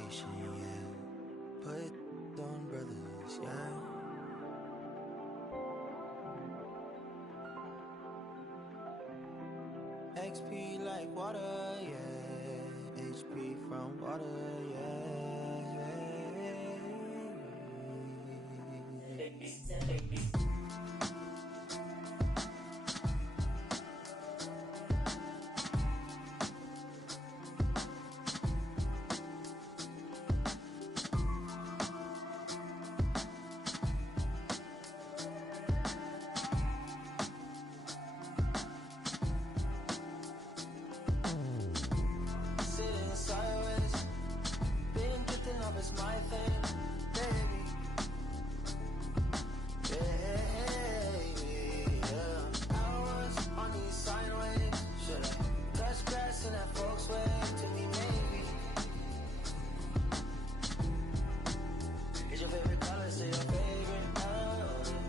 motivation, yeah. Put on brothers, yeah. XP like water, yeah. HP from water, yeah. It's my thing, baby. Yeah. Hours on these sine waves. Should I touch grass in that folks way? To me, maybe. Is your favorite color? Say your favorite.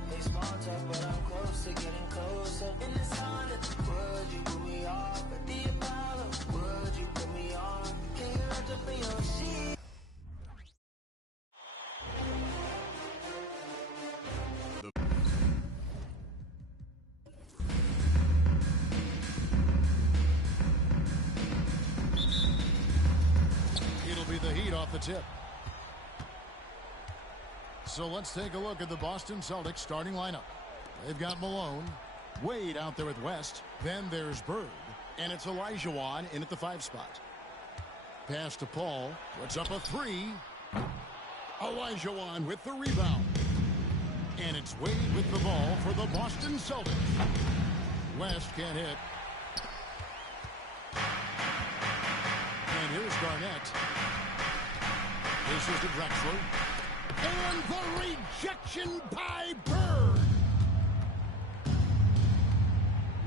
Hey, small talk, but I'm close to getting closer. In this Honda, would you put me off? At the Apollo, would you put me on? Can you wrap up in your sheet? The Heat off the tip. So let's take a look at the Boston Celtics starting lineup. They've got Malone, Wade out there with West, then there's Bird, and it's Olajuwon in at the 5 spot. Pass to Paul, puts up a 3. Olajuwon with the rebound. And it's Wade with the ball for the Boston Celtics. West can't hit. And here's Garnett. This is to Drexler. And the rejection by Bird.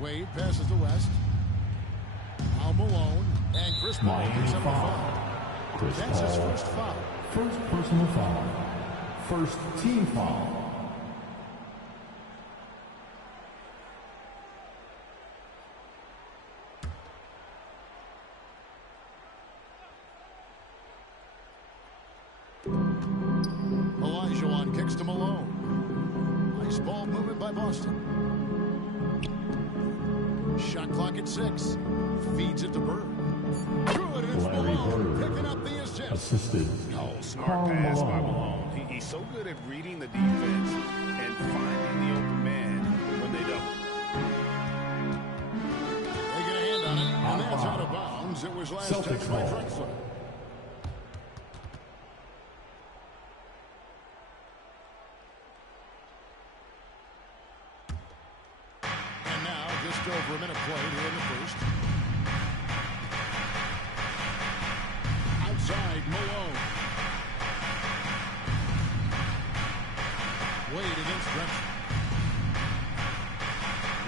Wade passes to West. Now Malone. And Chris Paul picks up the foul. That's his first foul. First personal foul. First team foul. Olajuwon kicks to Malone. Nice ball movement by Boston. Shot clock at 6. Feeds it to Bird. Good, it's Malone picking up the assist. Assisted. Oh, smart pass by Malone. He's so good at reading the defense and finding the open man when they double. They get a hand on it, and that's out of bounds. It was last touched by Drexler. Just over a minute played here in the first. Outside, Malone. Wade against Drexler.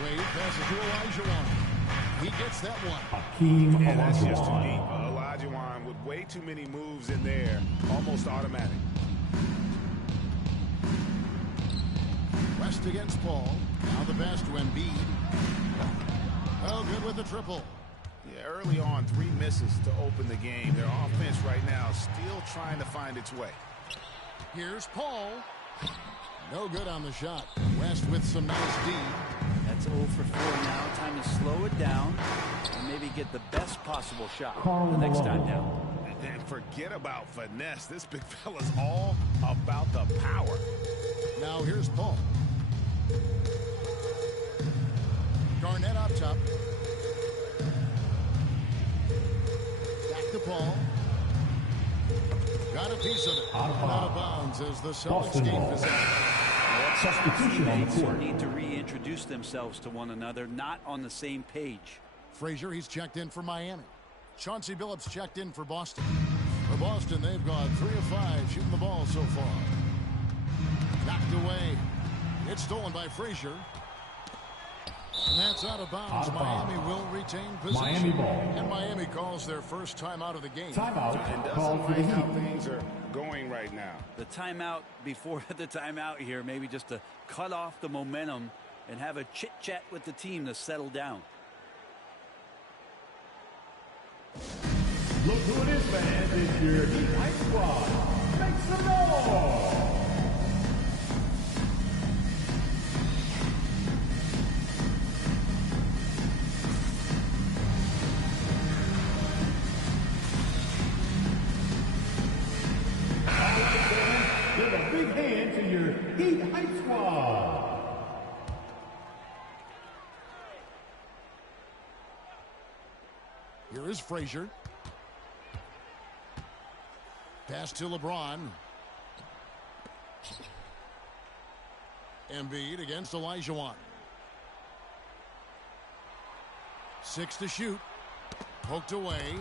Wade passes to Olajuwon. He gets that one. And that's just too deep. Olajuwon with way too many moves in there. Almost automatic. West against Paul. Now the pass to Embiid. Oh, good with the triple. Yeah, early on, 3 misses to open the game. Their offense right now still trying to find its way. Here's Paul. No good on the shot. West with some nice D. That's 0 for 4 now. Time to slow it down and maybe get the best possible shot the next time down. And forget about finesse. This big fella's all about the power. Now here's Paul. Garnett up top. Back to Paul. Got a piece of it. Out of bounds as the Celtics gain possession. Substitution on the court. Need to reintroduce themselves to one another, not on the same page. Frazier, he's checked in for Miami. Chauncey Billups checked in for Boston. For Boston, they've gone 3 of 5 shooting the ball so far. Knocked away. It's stolen by Frazier. And that's out of bounds. Miami will retain possession. Miami ball. And Miami calls their first timeout of the game. Timeout. And doesn't Called for the like how Heat. things are going right now. The timeout before the timeout here, maybe just to cut off the momentum and have a chit-chat with the team to settle down. Look who it is, fans. It's your Heat Hype Squad. Make some noise! Give a big hand to your Heat Hype Squad. Here is Frazier. Pass to LeBron. Embiid against Olajuwon. 6 to shoot. Poked away.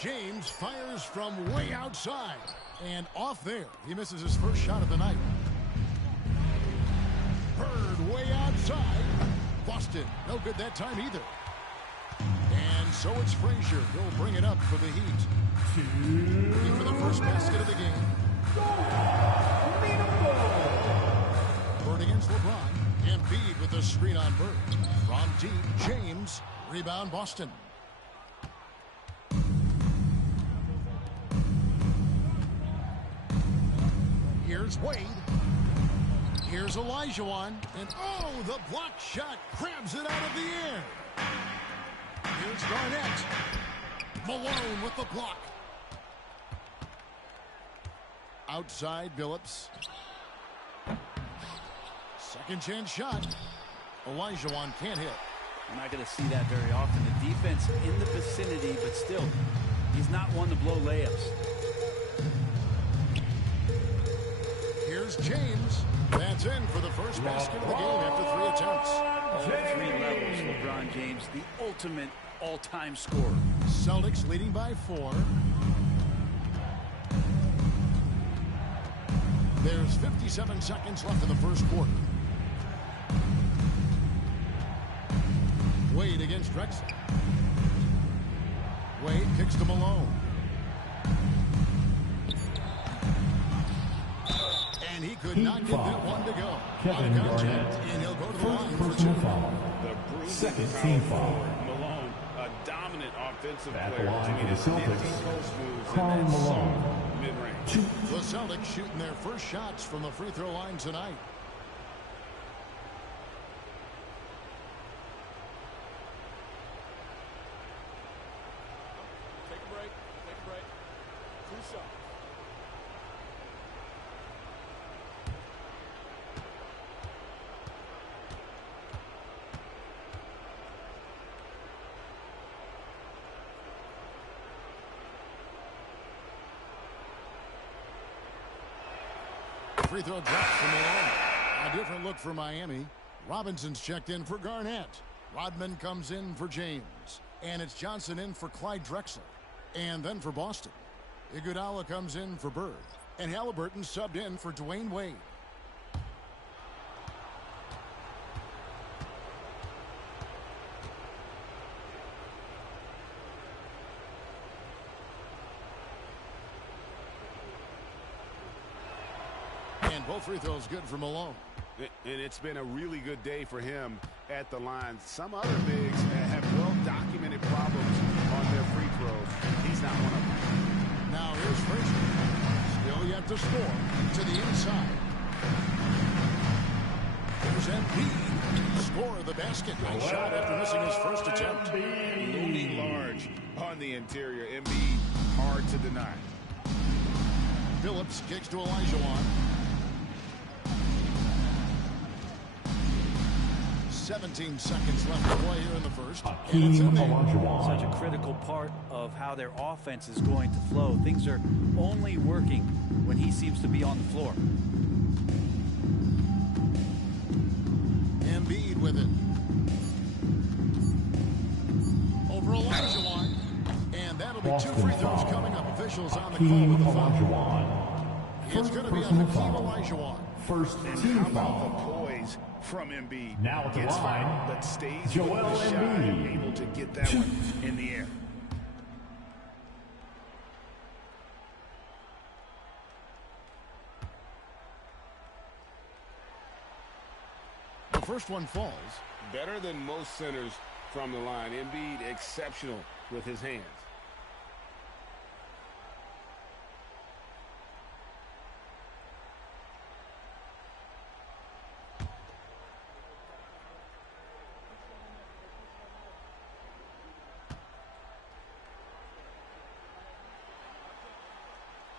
James fires from way outside. And off there. He misses his first shot of the night. Bird way outside. Boston, no good that time either. And so it's Frazier. He'll bring it up for the Heat. Looking for the first basket of the game. Bird against LeBron. Embiid with the screen on Bird. From deep, James. Rebound, Boston. Here's Wade. Here's Olajuwon. And oh, the block shot grabs it out of the air. Here's Garnett. Malone with the block. Outside Billups. Second chance shot. Olajuwon can't hit. We're not going to see that very often. The defense in the vicinity, but still, he's not one to blow layups. Here's James. That's in for the first basket of the game after 3 attempts. All 3 levels, LeBron James, the ultimate all-time scorer. Celtics leading by 4. There's 57 seconds left in the first quarter. Wade against Drexler. Wade kicks to Malone. And he could not get that one to go. Kevin Garnett. And he'll go to the First line for personal 2. foul. Second team foul. Malone, a dominant offensive At the player. line for the Celtics, Karl Malone. Malone. Mid-range. The Celtics shooting their first shots from the free throw line tonight. Take a break. Take a break. 2 shots. Free throw drops for Malone. A different look for Miami. Robinson's checked in for Garnett. Rodman comes in for James. And it's Johnson in for Clyde Drexler. And then for Boston, Iguodala comes in for Bird. And Halliburton subbed in for Dwayne Wade. And both free throws good for Malone. And it's been a really good day for him at the line. Some other bigs have well-documented problems on their free throws. He's not one of them. Now here's Frazier. Still yet to score. To the inside. Here's Embiid. Score of the basket. Nice shot after missing his first attempt. Looming large on the interior. Embiid, hard to deny. Billups kicks to Olajuwon. 17 seconds left to play here in the first. And it's in there. Such a critical part of how their offense is going to flow. Things are only working when he seems to be on the floor. Embiid with it. Over Olajuwon. And that'll be 2 free throws coming up. Officials on the call with the foul. It's going to be on Hakeem Olajuwon. First And team how about foul. the poise from Embiid? Now at the Gets line, fouled, but stays Joel with the shot, Embiid. able to get that one in the air. The first one falls. Better than most centers from the line. Embiid exceptional with his hands.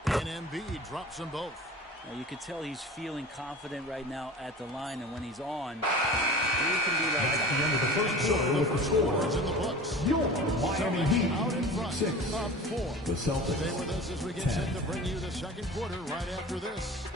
And Embiid drops them both. Now you can tell he's feeling confident right now at the line, and when he's on, he can be like At the end of the first quarter with the Scores score, in the books. your Miami Heat, Out in front, 6. up 4. The Celtics, Stay with us as we get 10. set to bring you the second quarter right after this.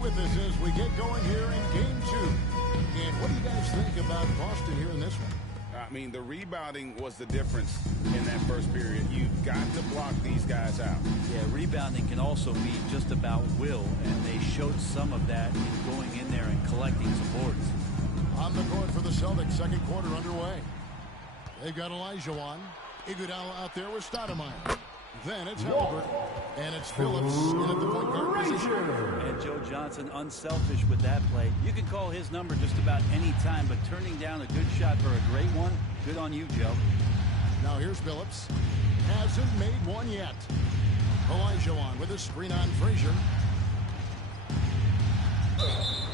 With us as we get going here in game 2. And what do you guys think about Boston here in this one? I mean, the rebounding was the difference in that first period. You've got to block these guys out. Yeah, rebounding can also be just about will, and they showed some of that in going in there and collecting some boards. On the court for the Celtics, second quarter underway. They've got Olajuwon. Iguodala out there with Stoudemire. Then it's Halliburton. And it's Phillips in at the point guard position. And Joe Johnson unselfish with that play. You can call his number just about any time, but turning down a good shot for a great one, good on you, Joe. Now here's Phillips. Hasn't made one yet. Olajuwon with a screen on Frazier.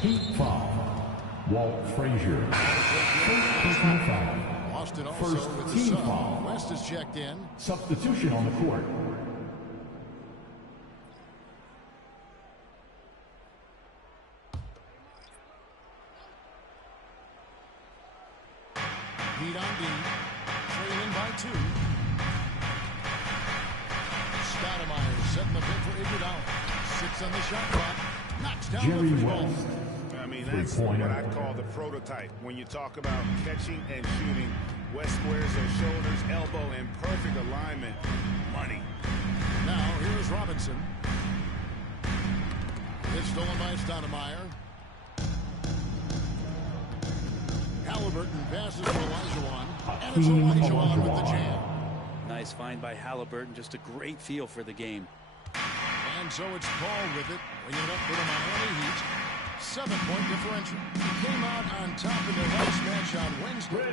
Heat foul. Walt Frazier. First personal foul. Boston also First with the team sub. foul. West is checked in. Substitution on the court. Heat on D. Trailing by 2. Stoudemire setting the pin for Iguodala. 6 on the shot clock. Knocks down Jerry the 3 ball. West. I mean, that's what I call the prototype. When you talk about catching and shooting, West squares those shoulders, elbow in perfect alignment. Money. Now here's Robinson. It's stolen by Stoudemire. Halliburton passes to Olajuwon. And it's Olajuwon with the jam. Nice find by Halliburton. Just a great feel for the game. And so it's Paul with it. Bringing it up for the Miami Heat. 7-point differential. He came out on top in their last match on Wednesday.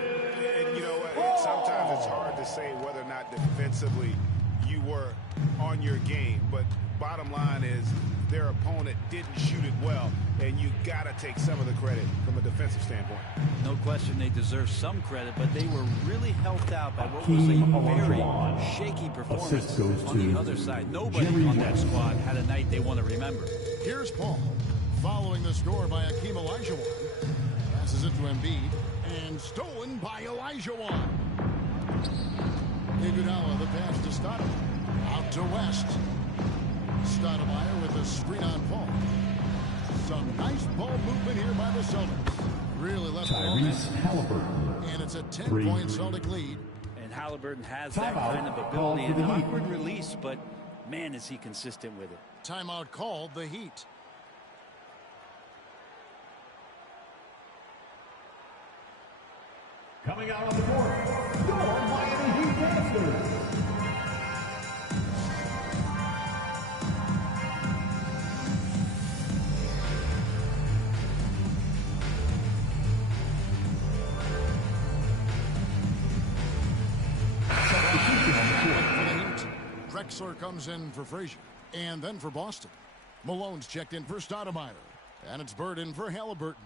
And you know what? Sometimes it's hard to say whether or not defensively you were on your game. But bottom line is their opponent didn't shoot it well. And you got to take some of the credit from a defensive standpoint. No question they deserve some credit, but they were really helped out by what was a very shaky performance on the other side. Nobody on that squad had a night they want to remember. Here's Paul. Following the score by Hakeem Olajuwon. Passes it to Embiid. And stolen by Olajuwon. Iguodala, the pass to Stoudemire. Out to West. Stoudemire with a screen on Paul. Some nice ball movement here by the Celtics. Really left the ball. Halliburton. And it's a 10-point Celtic lead. And Halliburton has that kind of ability. An awkward release, but man, is he consistent with it. Timeout called, the Heat. Coming out on the court, your Miami Heat Masters. Substitution on the court. For the Heat, Drexler comes in for Frazier. And then for Boston, Malone's checked in for Stoudemire. And it's Bird in for Halliburton.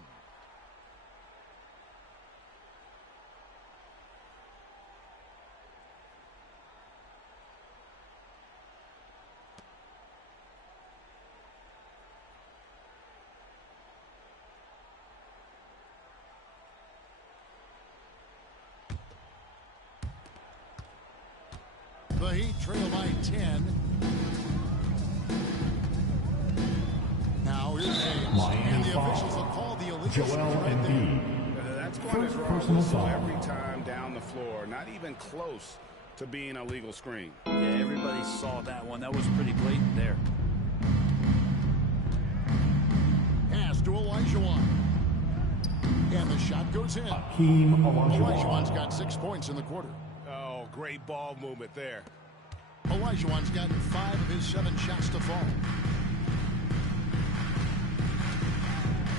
The Heat trail by 10. Now here's James. And the officials will call the illegal Joel shot right there. Embiid. That's going to draw a whistle every time down the floor. Not even close to being a legal screen. Yeah, everybody saw that one. That was pretty blatant there. Olajuwon. And the shot goes in. Olajuwon's got 6 points in the quarter. Oh, great ball movement there. Olajuwon's gotten 5 of his 7 shots to fall.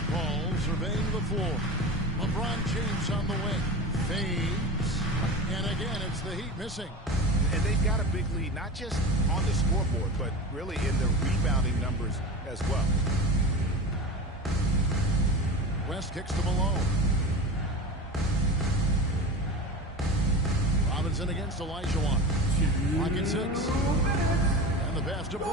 Ball surveying the floor. LeBron James on the wing. Fades. And again, it's the Heat missing. And they've got a big lead, not just on the scoreboard, but really in the rebounding numbers as well. West kicks to Malone. Robinson against Olajuwon. Clock at 6. And the pass to Bird.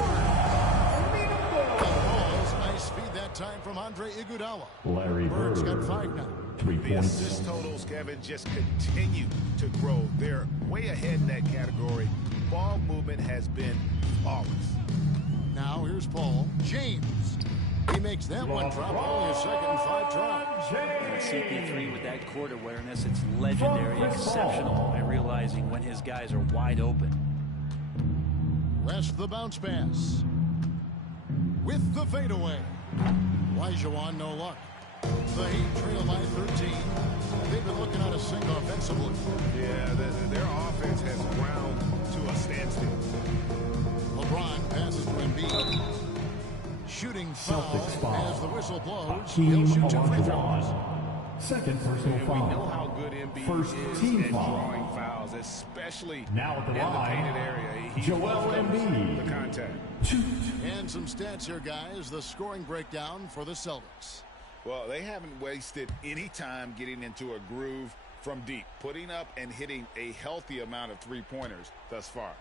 Nice feed that time from Andre Iguodala. Larry Bird's Bird, got 5 now. 3 The points. assist totals, Kevin, just continue to grow. They're way ahead in that category. Ball movement has been flawless. Now here's Paul. James. He makes that one drop. Only a second and 5 tries. And CP3 with that court awareness, it's legendary, exceptional at realizing when his guys are wide open. West the bounce pass. With the fadeaway. Olajuwon, no luck. The Heat trail by 13. They've been looking out of sync offensively. Yeah, their offense has ground to a standstill. LeBron passes to Embiid. Shooting foul as the whistle blows. Hakeem He'll shoot 2 free throws. Olajuwon. Second personal And foul. we know how good Embiid First is team at foul. drawing fouls, especially Now at the in the line, painted area. He Joel loves Embiid. the contact. And some stats here, guys. The scoring breakdown for the Celtics. Well, they haven't wasted any time getting into a groove from deep, putting up and hitting a healthy amount of three-pointers thus far.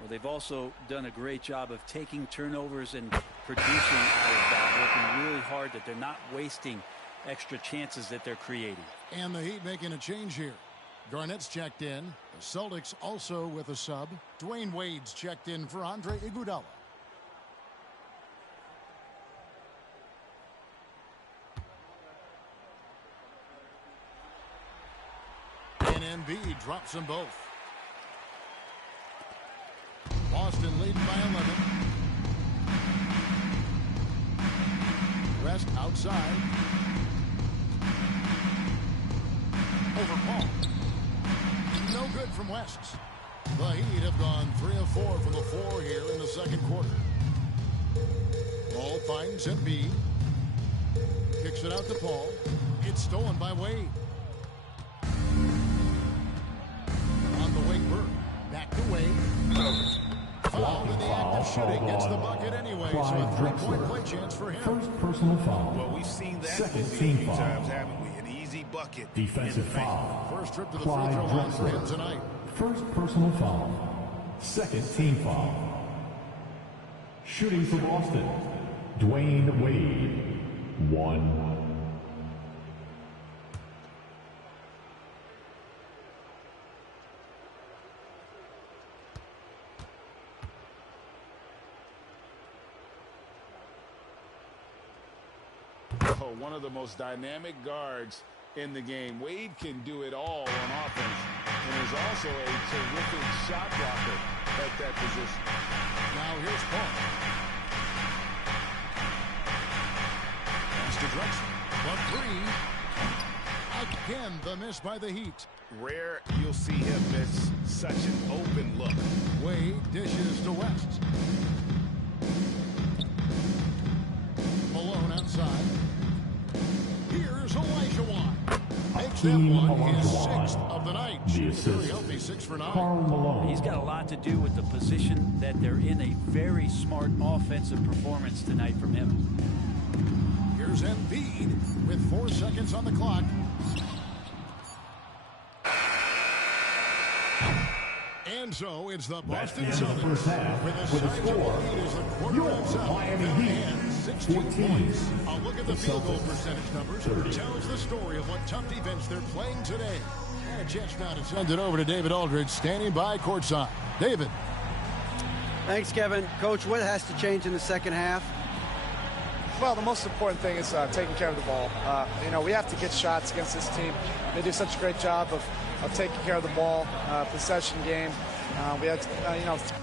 Well, they've also done a great job of taking turnovers and producing out of that, working really hard that they're not wasting extra chances that they're creating. And the Heat making a change here. Garnett's checked in. The Celtics also with a sub. Dwayne Wade's checked in for Andre Iguodala. And Embiid drops them both. Boston leading by 11. West outside. Over Paul. No good from West. The Heat have gone 3 of 4 from the floor here in the second quarter. Ball finds Embiid. Kicks it out to Paul. It's stolen by Wade. On the wing, Bird. Back to Wade. Foul in the act of shooting. Gets the bucket anyway, so a 3-point play chance for him. First personal foul. Well, we've seen that Second movie a team few foul. times, haven't we? An easy bucket. Defensive in the paint. foul. First trip to the free throw line for him tonight. First personal foul. Second team foul. Shooting for Boston, Dwayne Wade. 1. Oh, one of the most dynamic guards in the game. Wade can do it all on offense and is also a terrific shot blocker at that position. Now here's Paul. Pass to Drexler. The 3. Again, the miss by the Heat. Rare you'll see him miss such an open look. Wade dishes to West. Malone outside. Here's Olajuwon. Makes that Hakeem one his Olajuwon. 6th of the night. The Shooting very assist. healthy, 6 for 9. Karl Malone. He's got a lot to do with the position that they're in. A very smart offensive performance tonight from him. Here's Embiid with 4 seconds on the clock. And so it's the Boston That's the end of the first Celtics half with a with a sizable score. lead as the quarter Your wraps up. Miami They Heat, had 16 14. points. A look at the The field goal Celtics, percentage numbers 30. tells the story of what tough defense they're playing today. And a chance now to send it over to David Aldridge, standing by courtside. David. Thanks, Kevin. Coach, what has to change in the second half? Well, the most important thing is taking care of the ball. We have to get shots against this team. They do such a great job of taking care of the ball, possession game. We had,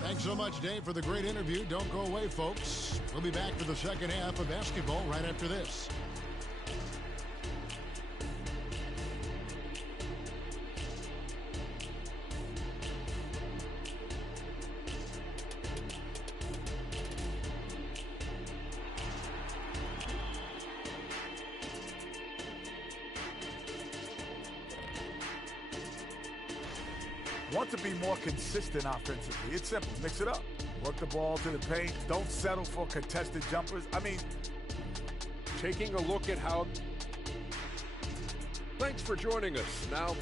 Thanks so much, Dave, for the great interview. Don't go away, folks. We'll be back for the second half of basketball right after this. want to be more consistent offensively. It's simple. Mix it up. Work the ball to the paint. Don't settle for contested jumpers. I mean, taking a look at how... Thanks for joining us. Now,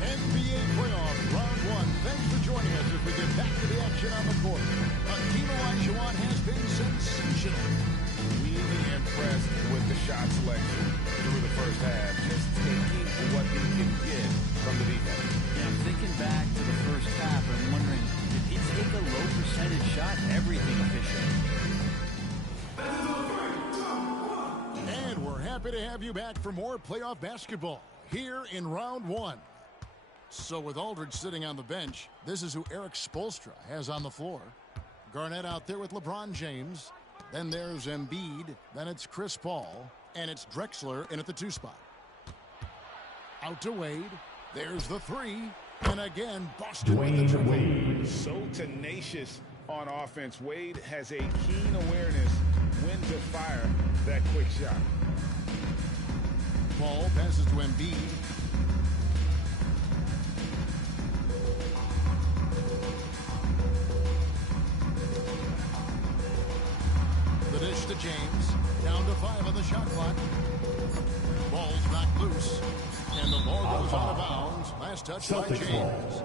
NBA playoff round one. Thanks for joining us as we get back to the action on the court. Hakeem Olajuwon has been sensational. Really impressed with the shot selection through the first half. Just taking what he can get from the defense. Yeah, I'm thinking back to the first half. I'm wondering, did he take a low percentage shot? Everything efficient. And we're happy to have you back for more playoff basketball here in round one. So with Aldridge sitting on the bench, this is who Eric Spoelstra has on the floor. Garnett out there with LeBron James. Then there's Embiid. Then it's Chris Paul. And it's Drexler in at the 2 spot. Out to Wade. There's the 3. And again, Boston with the triple. Wade. So tenacious on offense. Wade has a keen awareness when to fire that quick shot. Paul passes to Embiid. The dish to James. Down to 5 on the shot clock. Ball's knocked loose. And the ball goes out of bounds. Last touch by James.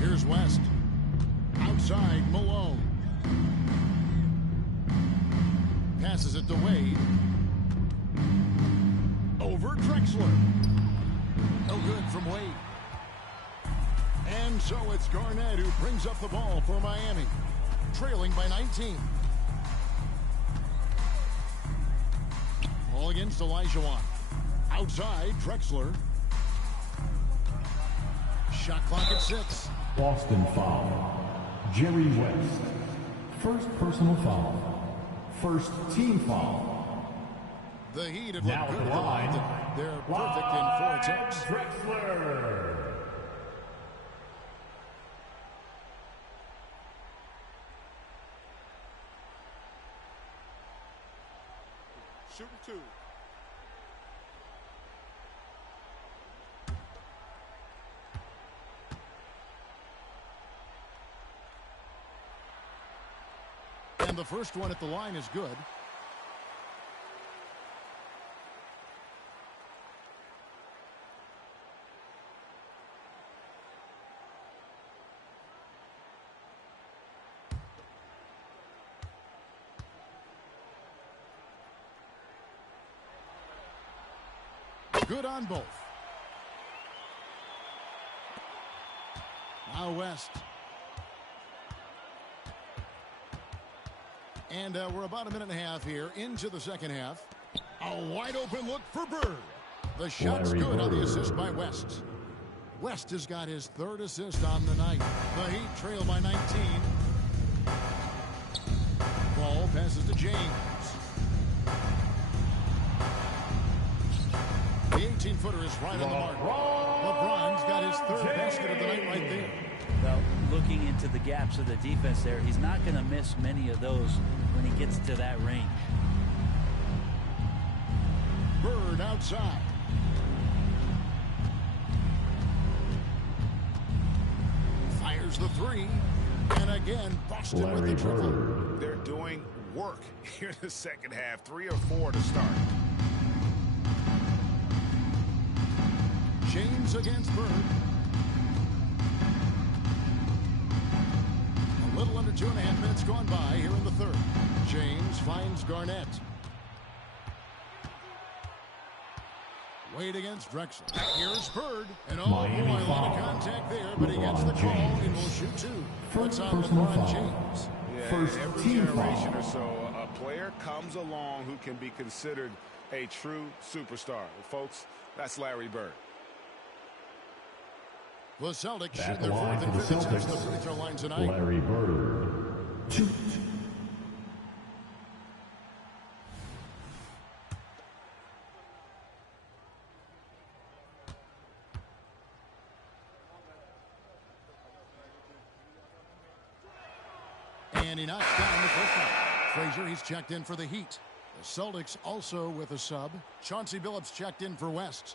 Here's West. Outside, Malone. Passes it to Wade. Over Drexler. No good from Wade. And so it's Garnett who brings up the ball for Miami. Trailing by 19. Ball against Olajuwon. Outside, Drexler. Shot clock at 6. Boston foul. Jerry West. First personal foul. First team foul. The Heat have Now looked at good. the line. They're perfect in 4 attempts. Drexler. Shooting 2. And the first one at the line is good. Good on both. Now West. And we're about a minute and a half here into the second half. A wide open look for Bird. The shot's good on the assist by West. West has got his 3rd assist on the night. The Heat trail by 19. Ball passes to James. The 18-footer is right on the mark. LeBron's got his 3rd basket of the night right there. Well, looking into the gaps of the defense there, he's not going to miss many of those when he gets to that range. Bird outside. Fires the 3. And again, Boston with the triple. They're doing work here in the second half. 3 or 4 to start. James against Bird. A little under 2.5 minutes gone by here in the 3rd. James finds Garnett. Wade against Drexler. Here's Bird. And oh boy, a lot of contact there, but he gets the call and will shoot 2. That's on LeBron James. Yeah, every generation or so, a player comes along who can be considered a true superstar. Folks, that's Larry Bird. The Celtics shoot their 4th and 5th attempts at the free throw line tonight. Larry Bird. 2. And he knocks down the first one. Frazier, he's checked in for the Heat. The Celtics also with a sub. Chauncey Billups checked in for West.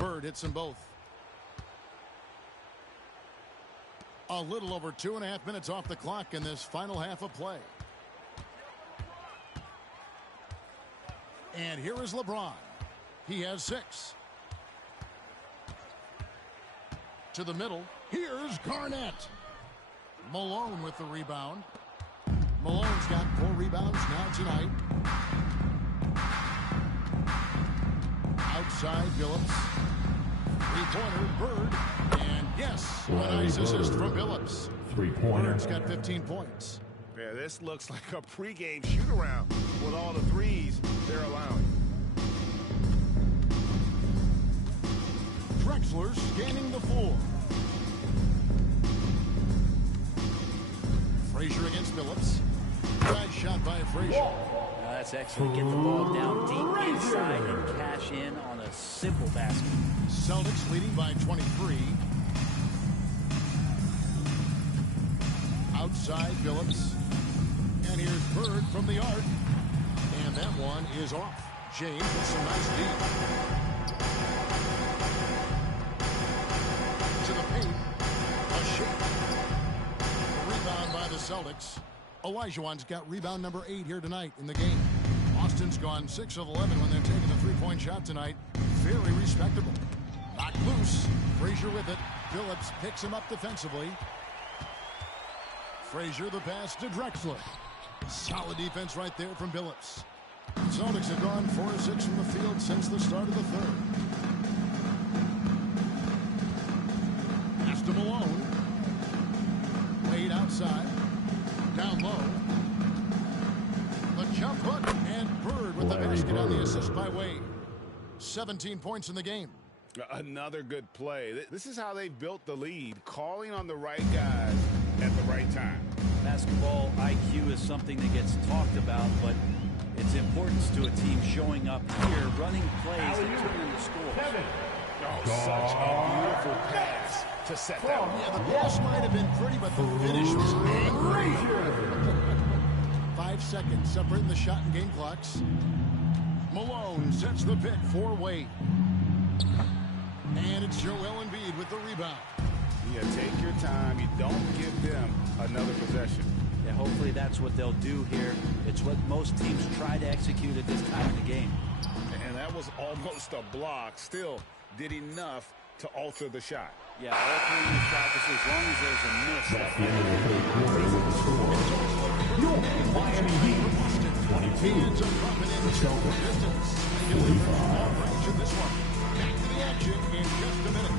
Bird hits them both. A little over 2.5 minutes off the clock in this final half of play. And here is LeBron. He has 6. To the middle. Here's Garnett. Malone with the rebound. Malone's got 4 rebounds now tonight. Outside Billups. Three-pointer, Bird. And yes, a nice assist from Billups. Three-pointer. Bird's got 15 points. Yeah, this looks like a pregame shoot-around with all the threes they're allowing. Drexler scanning the floor. Frazier against Billups. Nice shot by Frazier. That's excellent. Get the ball down deep inside and cash in on a simple basket. Celtics leading by 23. Outside Billups. And here's Bird from the arc. And that one is off. James with some nice deep. To the paint. A shake. Rebound by the Celtics. Olajuwon's got rebound number 8 here tonight in the game. Boston's gone 6 of 11 when they're taking a three-point shot tonight. Very respectable. Knocked loose. Frazier with it. Billups picks him up defensively. Frazier the pass to Drexler. Solid defense right there from Billups. Celtics have gone 4 of 6 from the field since the start of the third. Pass to Malone. Wade outside. Down low. The jump hook and Bird with the basket on the assist by Wade. 17 points in the game. Another good play. This is how they built the lead, calling on the right guys at the right time. Basketball IQ is something that gets talked about, but its importance to a team showing up here, running plays that turn into scores. Oh, such a beautiful pass to set that one. Yeah, the pass might have been pretty, but the finish was angry. 5 seconds separating the shot and game clocks. Malone sets the pick for Wade. And it's Joel Embiid with the rebound. Yeah, take your time. You don't give them another possession. Yeah, hopefully that's what they'll do here. It's what most teams try to execute at this time in the game. And that was almost a block. Still did enough to alter the shot. Yeah, altering the shot, just as long as there's a miss. That's the end of the third quarter with the score. Your Miami Heat, 22. The Celtics, 45. This one. Back to the action in just a minute.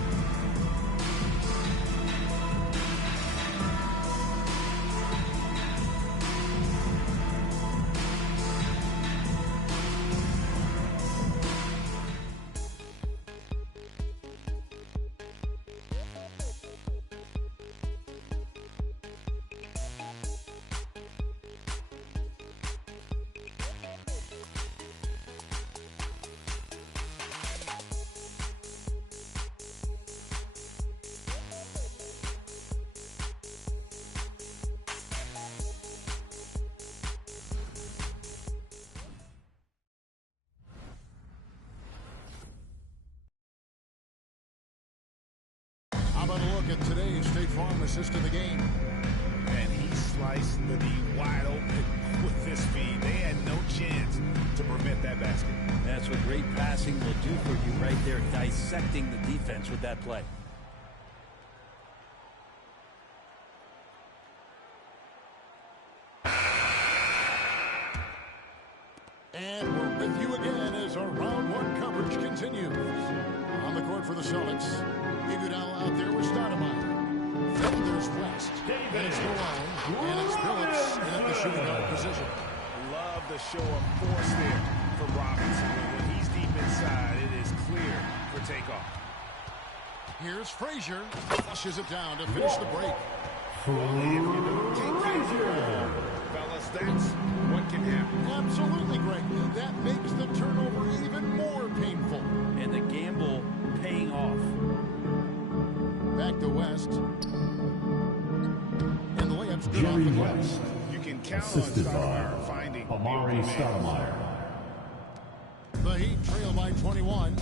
How about a look at today's State Farm assist of the game? And he sliced the D wide open with this feed. They had no chance to prevent that basket. That's what great passing will do for you right there, dissecting the defense with that play. And we're with you again as our round one coverage continues. On the court for the Celtics, Iguodala out there with Stoudemire. Then there's West. And it's Malone. And it's Billups in at the shooting guard position. Love the show of force there for Robinson. When he's deep inside, it is clear for takeoff. Here's Frazier. Flushes it down to finish the break. Fellas, that's what can happen. Absolutely, Greg. That makes the turnover even more painful. And the gamble paying off. Back to West. And the layup's good Jerry off the West. You can count on Assisted by Stoudemire finding Amari the open man. Stoudemire. The Heat trail by 21.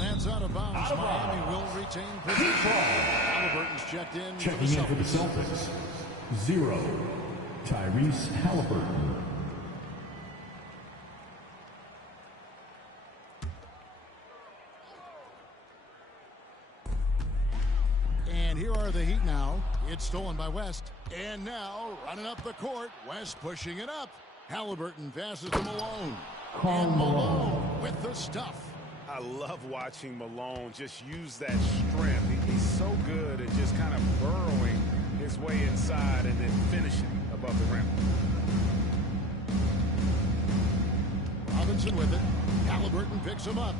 That's out of bounds. Miami will retain possession. Halliburton's checked in. Checking in for the Celtics. 0. Tyrese Halliburton. And here are the Heat now. It's stolen by West. And now, running up the court, West pushing it up. Halliburton passes to Malone. And Malone with the stuff. I love watching Malone just use that strength. He's so good at just kind of burrowing his way inside and then finishing above the rim. Robinson with it. Halliburton picks him up.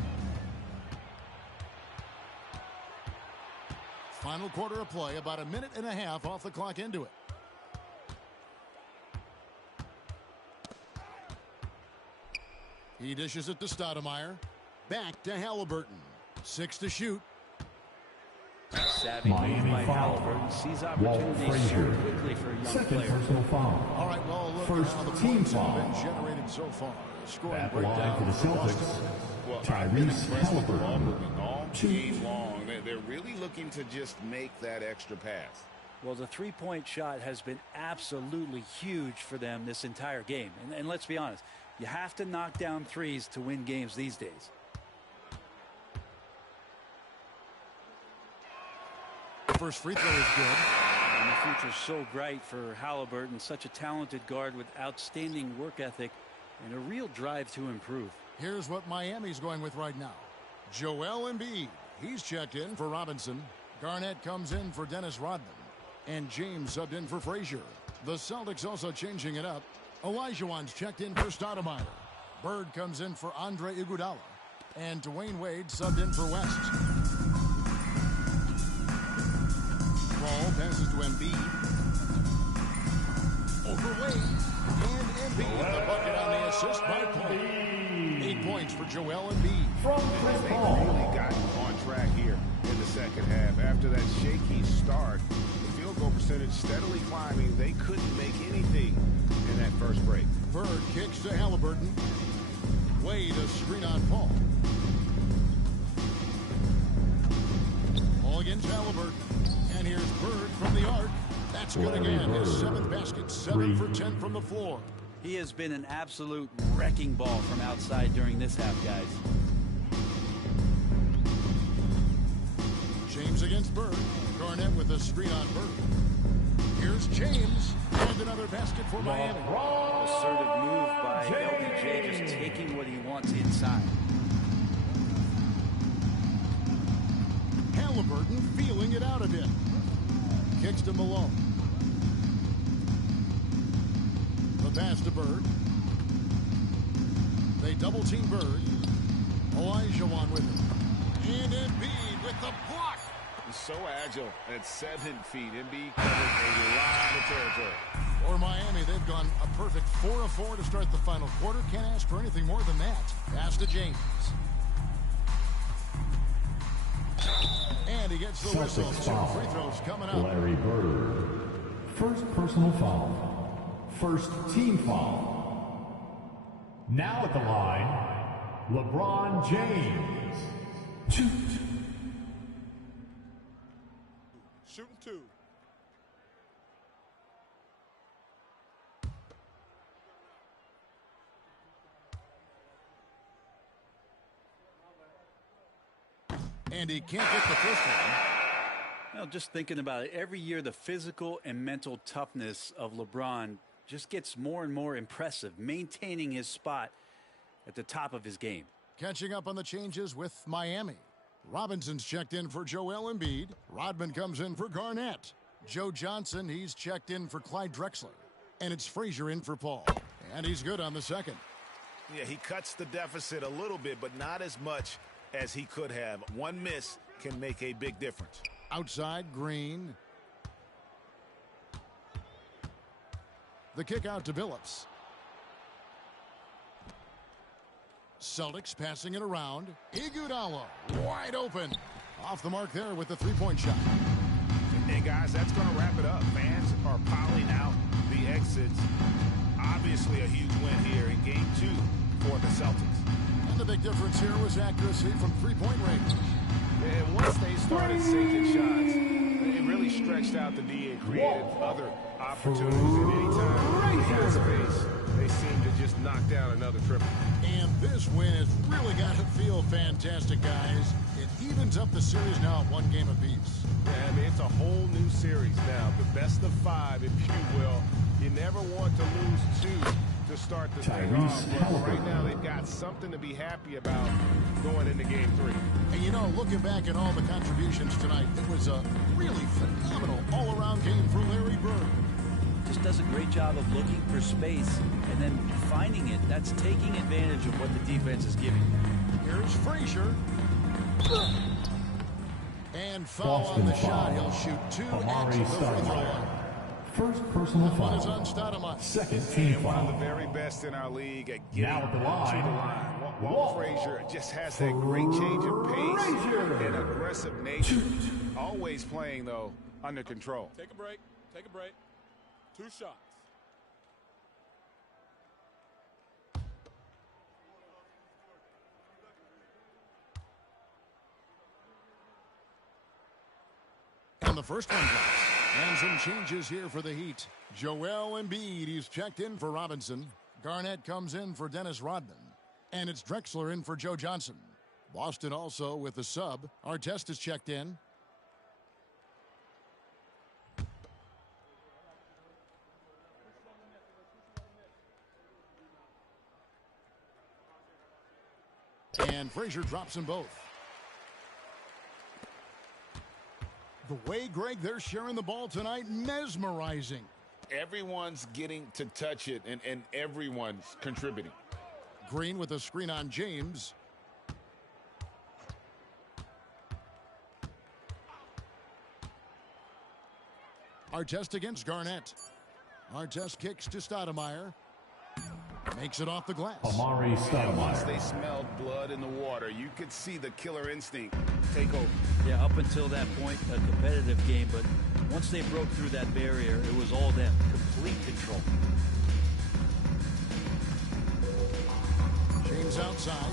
Final quarter of play, about a minute and a half off the clock into it. He dishes it to Stoudemire. Back to Halliburton. 6 to shoot. Savvy move by Halliburton. Sees opportunities so quickly for a young Second player. personal foul. All right, well, look First at how the team points have foul. been generated so far. Scoring Back line breakdown for the Celtics. Well, Tyrese ball Halliburton. movement all game long. They're really looking to just make that extra pass. Well, the three-point shot has been absolutely huge for them this entire game. And let's be honest, you have to knock down threes to win games these days. First free throw is good. And the future's so bright for Halliburton, such a talented guard with outstanding work ethic and a real drive to improve. Here's what Miami's going with right now. Joel Embiid. He's checked in for Robinson. Garnett comes in for Dennis Rodman. And James subbed in for Frazier. The Celtics also changing it up. Olajuwon's checked in for Stoudemire. Bird comes in for Andre Iguodala. And Dwayne Wade subbed in for West. Ball passes to Embiid. Over Wade. And Embiid, the bucket on the assist by Paul. 8 points for Joel Embiid. From Chris Paul. They really got on track here in the second half. After that shaky start, the field goal percentage steadily climbing. They couldn't make anything in that first break. Bird kicks to Halliburton. Wade a screen on Paul. Paul against Halliburton. And here's Bird from the arc. That's good again. His 7th basket. 7 for 10 from the floor. He has been an absolute wrecking ball from outside during this half, guys. James against Bird. Garnett with a screen on Bird. Here's James. And another basket for Miami. Assertive move by LBJ, just taking what he wants inside. Halliburton feeling it out a bit. Kicks to Malone. The pass to Bird. They double team Bird. Olajuwon with him. And Embiid with the block. He's so agile at 7 feet. Embiid covers a lot of territory. For Miami, they've gone a perfect 4 of 4 to start the final quarter. Can't ask for anything more than that. Pass to James. And he gets the whistle. Celtics 2 foul. free throws coming up. Larry Bird. First personal foul. First team foul. Now at the line, LeBron James. Shoot. Shooting 2. And he can't get the first one. Well, just thinking about it, every year the physical and mental toughness of LeBron just gets more and more impressive, maintaining his spot at the top of his game. Catching up on the changes with Miami. Robinson's checked in for Joel Embiid. Rodman comes in for Garnett. Joe Johnson, he's checked in for Clyde Drexler. And it's Frazier in for Paul. And he's good on the second. Yeah, he cuts the deficit a little bit, but not as much as he could have. One miss can make a big difference. Outside, Green. The kick out to Billups. Celtics passing it around. Iguodala wide open. Off the mark there with the three-point shot. And guys, that's going to wrap it up. Fans are piling out the exits. Obviously a huge win here in Game 2 for the Celtics. And the big difference here was accuracy from three-point range. And once they started sinking shots, it really stretched out the D and created other opportunities. And anytime they had space, they seemed to just knock down another triple. And this win has really got to feel fantastic, guys. It evens up the series now at 1 game apiece. Yeah, I mean, it's a whole new series now. The best of 5, if you will. You never want to lose 2 to start the thing off. But right now, they've got something to be happy about going into Game 3. And you know, looking back at all the contributions tonight, it was a really phenomenal all-around game for Larry Bird. Just does a great job of looking for space and then finding it. That's taking advantage of what the defense is giving. Here's Frazier. And foul on the shot. He'll shoot 2 at the free throw line. First personal foul. Second team One of foul. the very best in our league at getting Now at the line. to the line. Walt Frazier just has that great change of pace and aggressive nature. Always playing, though, under control. Take a break. Take a break. 2 shots. And the first one drops. And some changes here for the Heat. Joel Embiid, he's checked in for Robinson. Garnett comes in for Dennis Rodman. And it's Drexler in for Joe Johnson. Boston also with the sub. Artest is checked in. And Frazier drops them both. The way, Greg, they're sharing the ball tonight, mesmerizing. Everyone's getting to touch it, and everyone's contributing. Green with a screen on James. Artest against Garnett. Artest kicks to Stoudemire. Makes it off the glass. Amari Once Stoudemire. they smelled blood in the water, you could see the killer instinct take over. Yeah, up until that point, a competitive game, but once they broke through that barrier, it was all them. Complete control. James outside.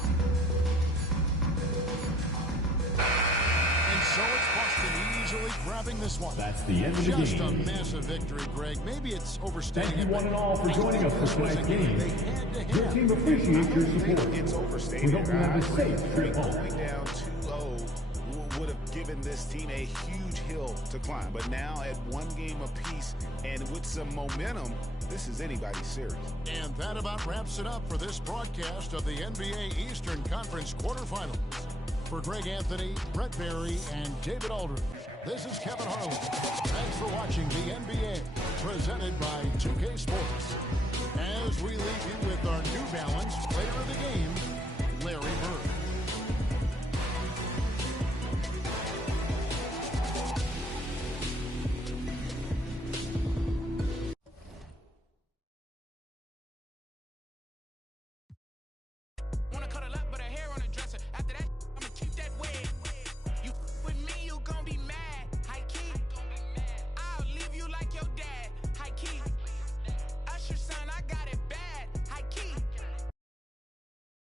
And so it's Boston easily grabbing this one. That's the end of the Just game. a massive victory, Greg. Maybe it's overstating Thank it. you one and all for I joining think us this for was a tonight's game game. they had to Your have. team appreciates your support. It's We overstated. hope you have a I safe think trip home. going down 2-0 would have given this team a huge hill to climb. But now at 1 game apiece and with some momentum, this is anybody's series. And that about wraps it up for this broadcast of the NBA Eastern Conference quarterfinals. For Greg Anthony, Brett Barry, and David Aldridge, this is Kevin Harlan. Thanks for watching the NBA, presented by 2K Sports. As we leave you with our New Balance player of the game, Larry Bird.